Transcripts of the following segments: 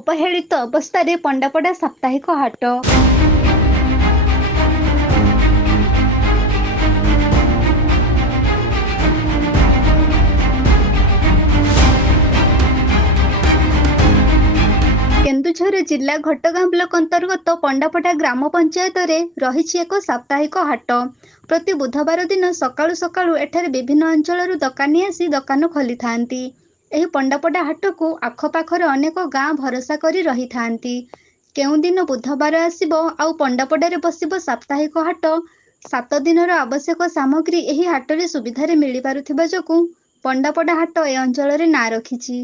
ଅବହେଳିତ ଅବସ୍ଥାରେ ପଣ୍ଡାପଡ଼ା ସାପ୍ତାହିକ ହାଟ। କେନ୍ଦୁଝର ଜିଲ୍ଲା ଘଟଗାଁ ବ୍ଲକ ଅନ୍ତର୍ଗତ ପଣ୍ଡାପଡ଼ା ଗ୍ରାମ ପଞ୍ଚାୟତରେ ରହିଛି ଏକ ସାପ୍ତାହିକ ହାଟ। ପ୍ରତି ବୁଧବାର ଦିନ ସକାଳୁ ସକାଳୁ ଏଠାରେ ବିଭିନ୍ନ ଅଞ୍ଚଳରୁ ଦୋକାନୀ ଆସି ଦୋକାନ ଖୋଲିଥାନ୍ତି। ଏହି ପଣ୍ଡାପଡ଼ା ହାଟକୁ ଆଖପାଖରେ ଅନେକ ଗାଁ ଭରସା କରି ରହିଥାନ୍ତି। କେଉଁଦିନ ବୁଧବାର ଆସିବ ଆଉ ପଣ୍ଡାପଡ଼ାରେ ବସିବ ସାପ୍ତାହିକ ହାଟ। 7 ଦିନର ଆବଶ୍ୟକ ସାମଗ୍ରୀ ଏହି ହାଟରେ ସୁବିଧାରେ ମିଳିପାରୁଥିବା ଯୋଗୁଁ ପଣ୍ଡାପଡ଼ା ହାଟ ଏ ଅଞ୍ଚଳରେ ନାଁ ରଖିଛି।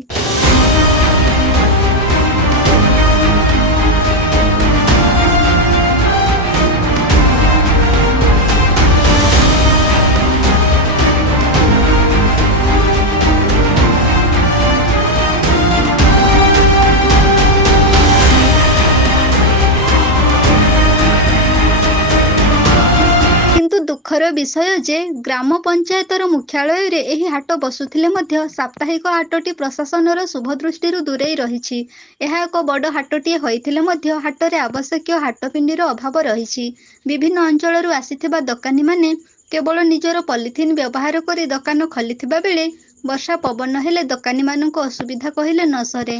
କିନ୍ତୁ ଦୁଃଖର ବିଷୟ ଯେ ଗ୍ରାମ ପଞ୍ଚାୟତର ମୁଖ୍ୟାଳୟରେ ଏହି ହାଟ ବସୁଥିଲେ ମଧ୍ୟ ସାପ୍ତାହିକ ହାଟଟି ପ୍ରଶାସନର ଶୁଭ ଦୃଷ୍ଟିରୁ ଦୂରେଇ ରହିଛି। ଏହା ଏକ ବଡ଼ ହାଟଟିଏ ହୋଇଥିଲେ ମଧ୍ୟ ହାଟରେ ଆବଶ୍ୟକୀୟ ହାଟପିଣ୍ଡିର ଅଭାବ ରହିଛି। ବିଭିନ୍ନ ଅଞ୍ଚଳରୁ ଆସିଥିବା ଦୋକାନୀମାନେ କେବଳ ନିଜର ପଲିଥିନ୍ ବ୍ୟବହାର କରି ଦୋକାନ ଖୋଲିଥିବା ବେଳେ ବର୍ଷା ପବନ ହେଲେ ଦୋକାନୀମାନଙ୍କ ଅସୁବିଧା କହିଲେ ନ ସରେ।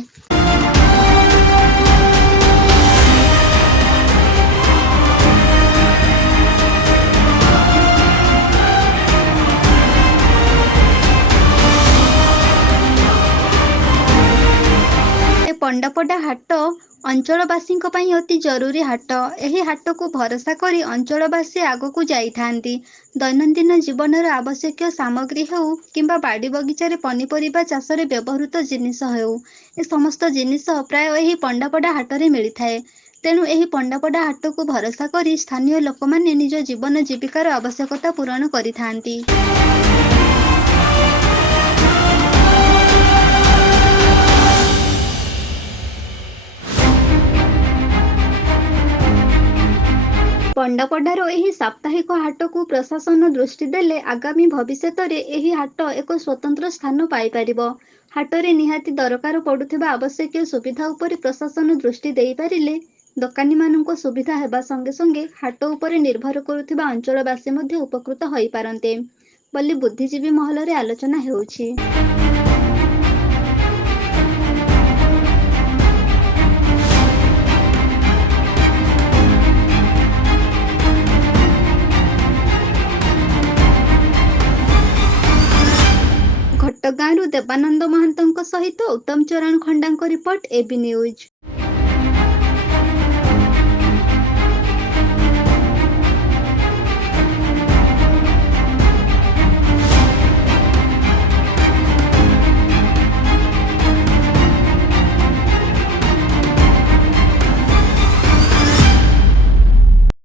ପଣ୍ଡାପଡ଼ା ହାଟ ଅଞ୍ଚଳବାସୀଙ୍କ ପାଇଁ ଅତି ଜରୁରୀ ହାଟ। ଏହି ହାଟକୁ ଭରସା କରି ଅଞ୍ଚଳବାସୀ ଆଗକୁ ଯାଇଥାନ୍ତି। ଦୈନନ୍ଦିନ ଜୀବନର ଆବଶ୍ୟକୀୟ ସାମଗ୍ରୀ ହେଉ କିମ୍ବା ବାଡ଼ି ବଗିଚାରେ ପନିପରିବା ଚାଷରେ ବ୍ୟବହୃତ ଜିନିଷ ହେଉ, ଏ ସମସ୍ତ ଜିନିଷ ପ୍ରାୟ ଏହି ପଣ୍ଡାପଡ଼ା ହାଟରେ ମିଳିଥାଏ। ତେଣୁ ଏହି ପଣ୍ଡାପଡ଼ା ହାଟକୁ ଭରସା କରି ସ୍ଥାନୀୟ ଲୋକମାନେ ନିଜ ଜୀବନ ଜୀବିକାର ଆବଶ୍ୟକତା ପୂରଣ କରିଥାନ୍ତି। ପଣ୍ଡାପଡ଼ାର ଏହି ସାପ୍ତାହିକ ହାଟକୁ ପ୍ରଶାସନ ଦୃଷ୍ଟି ଦେଲେ ଆଗାମୀ ଭବିଷ୍ୟତରେ ଏହି ହାଟ ଏକ ସ୍ୱତନ୍ତ୍ର ସ୍ଥାନ ପାଇପାରିବ। ହାଟରେ ନିହାତି ଦରକାର ପଡୁଥିବା ଆବଶ୍ୟକୀୟ ସୁବିଧା ଉପରେ ପ୍ରଶାସନ ଦୃଷ୍ଟି ଦେଇପାରିଲେ ଦୋକାନୀମାନଙ୍କ ସୁବିଧା ହେବା ସଙ୍ଗେ ସଙ୍ଗେ ହାଟ ଉପରେ ନିର୍ଭର କରୁଥିବା ଅଞ୍ଚଳବାସୀ ମଧ୍ୟ ଉପକୃତ ହୋଇପାରନ୍ତେ ବୋଲି ବୁଦ୍ଧିଜୀବୀ ମହଲରେ ଆଲୋଚନା ହେଉଛି। ଘଟଗାଁରୁ ଦେବାନନ୍ଦ ମହାନ୍ତଙ୍କ ସହିତ ଉତ୍ତମ ଚରଣ ଖଣ୍ଡାଙ୍କ ରିପୋର୍ଟ, এবি ନ୍ୟୁଜ।